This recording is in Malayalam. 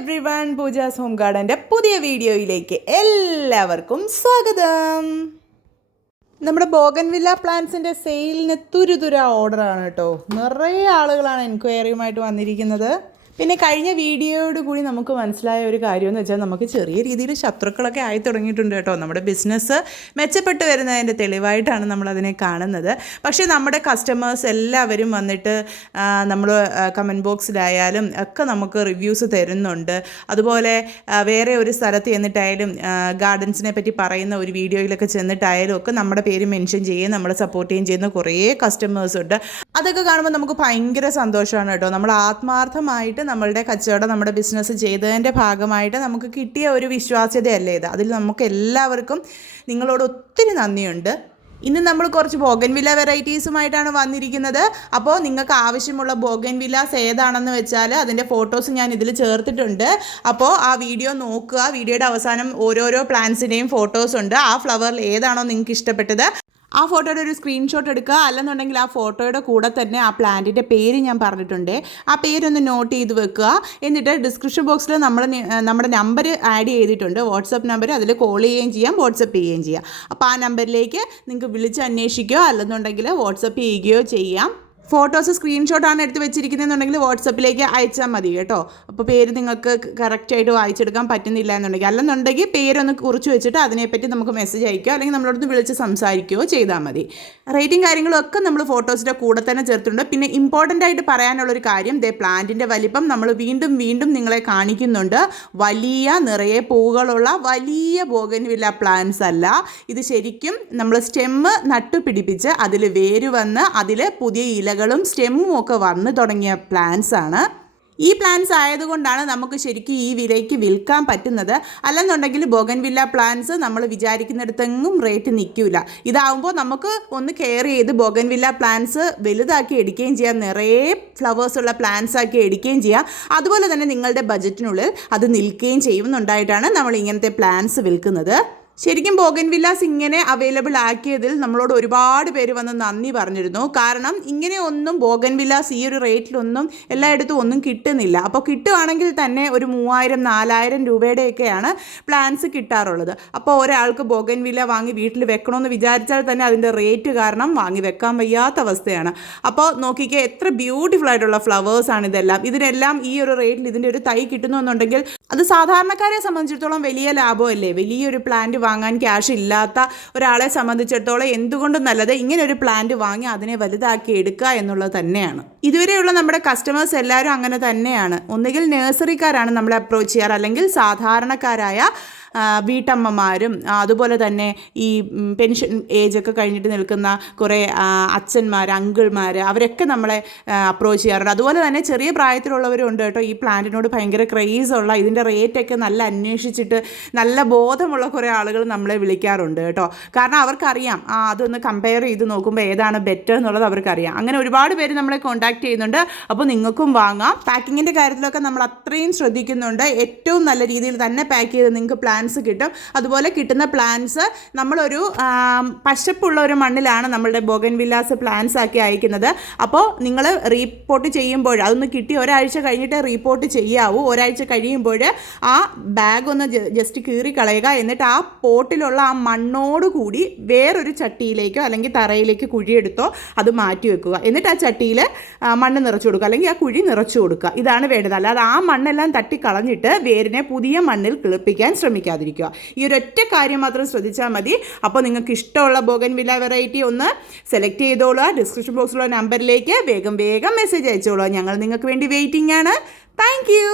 എവ്രിവൺ, പൂജാസ് ഹോം ഗാർഡൻ്റെ പുതിയ വീഡിയോയിലേക്ക് എല്ലാവർക്കും സ്വാഗതം. നമ്മുടെ ബോഗൻവില്ല പ്ലാന്റ്സിൻ്റെ സെയിലിന് തുരുതുര ഓർഡറാണ് കേട്ടോ. നിറയെ ആളുകളാണ് എൻക്വയറിയുമായിട്ട് വന്നിരിക്കുന്നത്. പിന്നെ കഴിഞ്ഞ വീഡിയോയോട് കൂടി നമുക്ക് മനസ്സിലായ ഒരു കാര്യമെന്ന് വെച്ചാൽ നമുക്ക് ചെറിയ രീതിയിൽ ശത്രുക്കളൊക്കെ ആയി തുടങ്ങിയിട്ടുണ്ട് കേട്ടോ. നമ്മുടെ ബിസിനസ് മെച്ചപ്പെട്ട് വരുന്നതിൻ്റെ തെളിവായിട്ടാണ് നമ്മളതിനെ കാണുന്നത്. പക്ഷേ നമ്മുടെ കസ്റ്റമേഴ്സ് എല്ലാവരും വന്നിട്ട് നമ്മൾ കമൻറ്റ് ബോക്സിലായാലും ഒക്കെ നമുക്ക് റിവ്യൂസ് തരുന്നുണ്ട്. അതുപോലെ വേറെ ഒരു സ്ഥലത്ത് ചെന്നിട്ടായാലും ഗാർഡൻസിനെ പറ്റി പറയുന്ന ഒരു വീഡിയോയിലൊക്കെ ചെന്നിട്ടായാലും ഒക്കെ നമ്മുടെ പേര് മെൻഷൻ ചെയ്യുകയും നമ്മളെ സപ്പോർട്ട് ചെയ്യുകയും ചെയ്യുന്ന കുറേ കസ്റ്റമേഴ്സ് ഉണ്ട്. അതൊക്കെ കാണുമ്പോൾ നമുക്ക് ഭയങ്കര സന്തോഷമാണ് കേട്ടോ. നമ്മൾ ആത്മാർത്ഥമായിട്ട് നമ്മളുടെ കച്ചവടം, നമ്മുടെ ബിസിനസ് ചെയ്തതിൻ്റെ ഭാഗമായിട്ട് നമുക്ക് കിട്ടിയ ഒരു വിശ്വാസ്യതയല്ലേ ഇത്. അതിൽ നമുക്ക് എല്ലാവർക്കും നിങ്ങളോട് ഒത്തിരി നന്ദിയുണ്ട്. ഇന്ന് നമ്മൾ കുറച്ച് ബോഗൻവില്ല വെറൈറ്റീസുമായിട്ടാണ് വന്നിരിക്കുന്നത്. അപ്പോൾ നിങ്ങൾക്ക് ആവശ്യമുള്ള ബോഗൻവില്ലാസ് ഏതാണെന്ന് വെച്ചാൽ അതിൻ്റെ ഫോട്ടോസ് ഞാൻ ഇതിൽ ചേർത്തിട്ടുണ്ട്. അപ്പോൾ ആ വീഡിയോ നോക്കുക. വീഡിയോയുടെ അവസാനം ഓരോരോ പ്ലാന്റ്സിൻ്റെയും ഫോട്ടോസ് ഉണ്ട്. ആ ഫ്ലവറിൽ ഏതാണോ നിങ്ങൾക്ക് ഇഷ്ടപ്പെട്ടത് ആ ഫോട്ടോയുടെ ഒരു സ്ക്രീൻഷോട്ട് എടുക്കുക. അല്ലെന്നുണ്ടെങ്കിൽ ആ ഫോട്ടോയുടെ കൂടെ തന്നെ ആ പ്ലാന്റിൻ്റെ പേര് ഞാൻ പറഞ്ഞിട്ടുണ്ട്, ആ പേരൊന്ന് നോട്ട് ചെയ്ത് വെക്കുക. എന്നിട്ട് ഡിസ്ക്രിപ്ഷൻ ബോക്സിൽ നമ്മുടെ നമ്പർ ആഡ് ചെയ്തിട്ടുണ്ട്, വാട്സപ്പ് നമ്പർ. അതിൽ കോൾ ചെയ്യുകയും ചെയ്യാം, വാട്സപ്പ് ചെയ്യുകയും ചെയ്യാം. അപ്പോൾ ആ നമ്പറിലേക്ക് നിങ്ങൾക്ക് വിളിച്ച് അന്വേഷിക്കുകയോ അല്ലെന്നുണ്ടെങ്കിൽ വാട്സപ്പ് ചെയ്യുകയോ ചെയ്യാം. ഫോട്ടോസ് സ്ക്രീൻഷോട്ടാണ് എടുത്ത് വെച്ചിരിക്കുന്നതെന്നുണ്ടെങ്കിൽ വാട്സപ്പിലേക്ക് അയച്ചാൽ മതി കേട്ടോ. അപ്പോൾ പേര് നിങ്ങൾക്ക് കറക്റ്റായിട്ട് വായിച്ചെടുക്കാൻ പറ്റുന്നില്ല എന്നുണ്ടെങ്കിൽ, അല്ലെന്നുണ്ടെങ്കിൽ പേരൊന്ന് കുറിച്ച് വെച്ചിട്ട് അതിനെപ്പറ്റി നമുക്ക് മെസ്സേജ് അയക്കുകയോ അല്ലെങ്കിൽ നമ്മളോടൊന്ന് വിളിച്ച് സംസാരിക്കുകയോ ചെയ്താൽ മതി. റേറ്റിംഗ് കാര്യങ്ങളൊക്കെ നമ്മൾ ഫോട്ടോസിൻ്റെ കൂടെ തന്നെ ചേർത്തിട്ടുണ്ട്. പിന്നെ ഇമ്പോർട്ടൻ്റ് ആയിട്ട് പറയാനുള്ളൊരു കാര്യം, പ്ലാന്റിൻ്റെ വലിപ്പം നമ്മൾ വീണ്ടും വീണ്ടും നിങ്ങളെ കാണിക്കുന്നുണ്ട്. വലിയ നിറയെ പൂവുകളുള്ള വലിയ ബോഗൻവില്ല പ്ലാന്റ്സ് അല്ല ഇത്. ശരിക്കും നമ്മൾ സ്റ്റെമ്മ് നട്ടുപിടിപ്പിച്ച് അതിൽ വേര് വന്ന് അതിൽ പുതിയ ഇലകൾ സ്റ്റെമ്മും ഒക്കെ വന്നു തുടങ്ങിയ പ്ലാന്റ്സ് ആണ്. ഈ പ്ലാന്റ്സ് ആയതുകൊണ്ടാണ് നമുക്ക് ശരിക്കും ഈ വിലയ്ക്ക് വിൽക്കാൻ പറ്റുന്നത്. അല്ലെന്നുണ്ടെങ്കിൽ ബോഗൻവില്ല പ്ലാന്റ്സ് നമ്മൾ വിചാരിക്കുന്നിടത്തെങ്ങും റേറ്റ് നിൽക്കില്ല. ഇതാവുമ്പോൾ നമുക്ക് ഒന്ന് കെയർ ചെയ്ത് ബോഗൻവില്ല പ്ലാന്റ്സ് വലുതാക്കി എടുക്കുകയും ചെയ്യാം, നിറയെ ഫ്ലവേഴ്സുള്ള പ്ലാന്റ്സ് ആക്കി എടുക്കുകയും ചെയ്യാം. അതുപോലെ തന്നെ നിങ്ങളുടെ ബജറ്റിനുള്ളിൽ അത് നിൽക്കുകയും ചെയ്യുന്നുണ്ടായിട്ടാണ് നമ്മൾ ഇങ്ങനത്തെ പ്ലാന്റ്സ് വിൽക്കുന്നത്. ശരിക്കും ബോഗൻവില്ലാസ് ഇങ്ങനെ അവൈലബിൾ ആക്കിയതിൽ നമ്മളോട് ഒരുപാട് പേര് വന്ന് നന്ദി പറഞ്ഞിരുന്നു. കാരണം ഇങ്ങനെ ഒന്നും ബോഗൻവില്ലാസ് ഈ ഒരു റേറ്റിലൊന്നും എല്ലായിടത്തും ഒന്നും കിട്ടുന്നില്ല. അപ്പോൾ കിട്ടുവാണെങ്കിൽ തന്നെ ഒരു 3000-4000 രൂപയുടെയൊക്കെയാണ് പ്ലാന്റ്സ് കിട്ടാറുള്ളത്. അപ്പോൾ ഒരാൾക്ക് ബോഗൻവില്ല വാങ്ങി വീട്ടിൽ വെക്കണമെന്ന് വിചാരിച്ചാൽ തന്നെ അതിൻ്റെ റേറ്റ് കാരണം വാങ്ങി വെക്കാൻ വയ്യാത്ത അവസ്ഥയാണ്. അപ്പോൾ നോക്കിക്കേ, എത്ര ബ്യൂട്ടിഫുൾ ആയിട്ടുള്ള ഫ്ലവേഴ്സാണ് ഇതെല്ലാം. ഇതിനെല്ലാം ഈ ഒരു റേറ്റിൽ ഇതിൻ്റെ ഒരു തൈ കിട്ടുന്നുണ്ടെങ്കിൽ അത് സാധാരണക്കാരെ സംബന്ധിച്ചിടത്തോളം വലിയ ലാഭമല്ലേ. വലിയൊരു പ്ലാന്റ് വാങ്ങാൻ ക്യാഷ് ഇല്ലാത്ത ഒരാളെ സംബന്ധിച്ചിടത്തോളം എന്തുകൊണ്ടും നല്ലത് ഇങ്ങനെ ഒരു പ്ലാന്റ് വാങ്ങി അതിനെ വലുതാക്കി എടുക്കുക എന്നുള്ളത് തന്നെയാണ്. ഇതുവരെയുള്ള നമ്മുടെ കസ്റ്റമേഴ്സ് എല്ലാവരും അങ്ങനെ തന്നെയാണ്. ഒന്നുകിൽ നഴ്സറിക്കാരാണ് നമ്മളെ അപ്രോച്ച് ചെയ്യാറ്, അല്ലെങ്കിൽ സാധാരണക്കാരായ വീട്ടമ്മമാരും അതുപോലെ തന്നെ ഈ പെൻഷൻ ഏജൊക്കെ കഴിഞ്ഞിട്ട് നിൽക്കുന്ന കുറേ അച്ഛന്മാർ, അങ്കിൾമാർ, അവരൊക്കെ നമ്മളെ അപ്രോച്ച് ചെയ്യാറുണ്ട്. അതുപോലെ തന്നെ ചെറിയ പ്രായത്തിലുള്ളവരും ഉണ്ട് കേട്ടോ. ഈ പ്ലാന്റിനോട് ഭയങ്കര ക്രേസുള്ള, ഇതിൻ്റെ റേറ്റൊക്കെ നല്ല അന്വേഷിച്ചിട്ട് നല്ല ബോധമുള്ള കുറേ ആളുകൾ നമ്മളെ വിളിക്കാറുണ്ട് കേട്ടോ. കാരണം അവർക്കറിയാം അതൊന്ന് കമ്പയർ ചെയ്ത് നോക്കുമ്പോൾ ഏതാണ് ബെറ്റർ എന്നുള്ളത് അവർക്കറിയാം. അങ്ങനെ ഒരുപാട് പേര് നമ്മളെ കോൺടാക്ട് ചെയ്യുന്നുണ്ട്. അപ്പോൾ നിങ്ങൾക്കും വാങ്ങാം. പാക്കിങ്ങിൻ്റെ കാര്യത്തിലൊക്കെ നമ്മൾ അത്രയും ശ്രദ്ധിക്കുന്നുണ്ട്. ഏറ്റവും നല്ല രീതിയിൽ തന്നെ പാക്ക് ചെയ്ത് നിങ്ങൾക്ക് പ്ലാന്റ്സ് കിട്ടും. അതുപോലെ കിട്ടുന്ന പ്ലാന്റ്സ് നമ്മളൊരു പശപ്പുള്ള ഒരു മണ്ണിലാണ് നമ്മളുടെ ബോഗൻവില്ലാസ് പ്ലാന്റ്സ് ആക്കി അയക്കുന്നത്. അപ്പോൾ നിങ്ങൾ റീപോർട്ട് ചെയ്യുമ്പോൾ അതൊന്ന് കിട്ടി ഒരാഴ്ച കഴിഞ്ഞിട്ട് റീപോർട്ട് ചെയ്യാവൂ. ഒരാഴ്ച കഴിയുമ്പോൾ ആ ബാഗ് ഒന്ന് ജസ്റ്റ് കീറിക്കളയുക. എന്നിട്ട് ആ പോട്ടിലുള്ള ആ മണ്ണോടുകൂടി വേറൊരു ചട്ടിയിലേക്കോ അല്ലെങ്കിൽ തറയിലേക്ക് കുഴിയെടുത്തോ അത് മാറ്റി വെക്കുക. എന്നിട്ട് ആ ചട്ടിയിൽ മണ്ണ് നിറച്ചു കൊടുക്കുക, അല്ലെങ്കിൽ ആ കുഴി നിറച്ചു കൊടുക്കുക. ഇതാണ് വേണ്ടത്. അല്ലാതെ ആ മണ്ണെല്ലാം തട്ടിക്കളഞ്ഞിട്ട് വേരിനെ പുതിയ മണ്ണിൽ കിളിപ്പിക്കാൻ ശ്രമിക്കാതിരിക്കുക. ഈ ഒരൊറ്റ കാര്യം മാത്രം ശ്രദ്ധിച്ചാൽ മതി. അപ്പോൾ നിങ്ങൾക്ക് ഇഷ്ടമുള്ള ബോഗൻവില്ല വെറൈറ്റി ഒന്ന് സെലക്ട് ചെയ്തോളൂ. ഡിസ്ക്രിപ്ഷൻ ബോക്സിലുള്ള നമ്പറിലേക്ക് വേഗം മെസ്സേജ് അയച്ചോളൂ. ഞങ്ങൾ നിങ്ങൾക്ക് വേണ്ടി വെയിറ്റിംഗ് ആണ്. Thank you.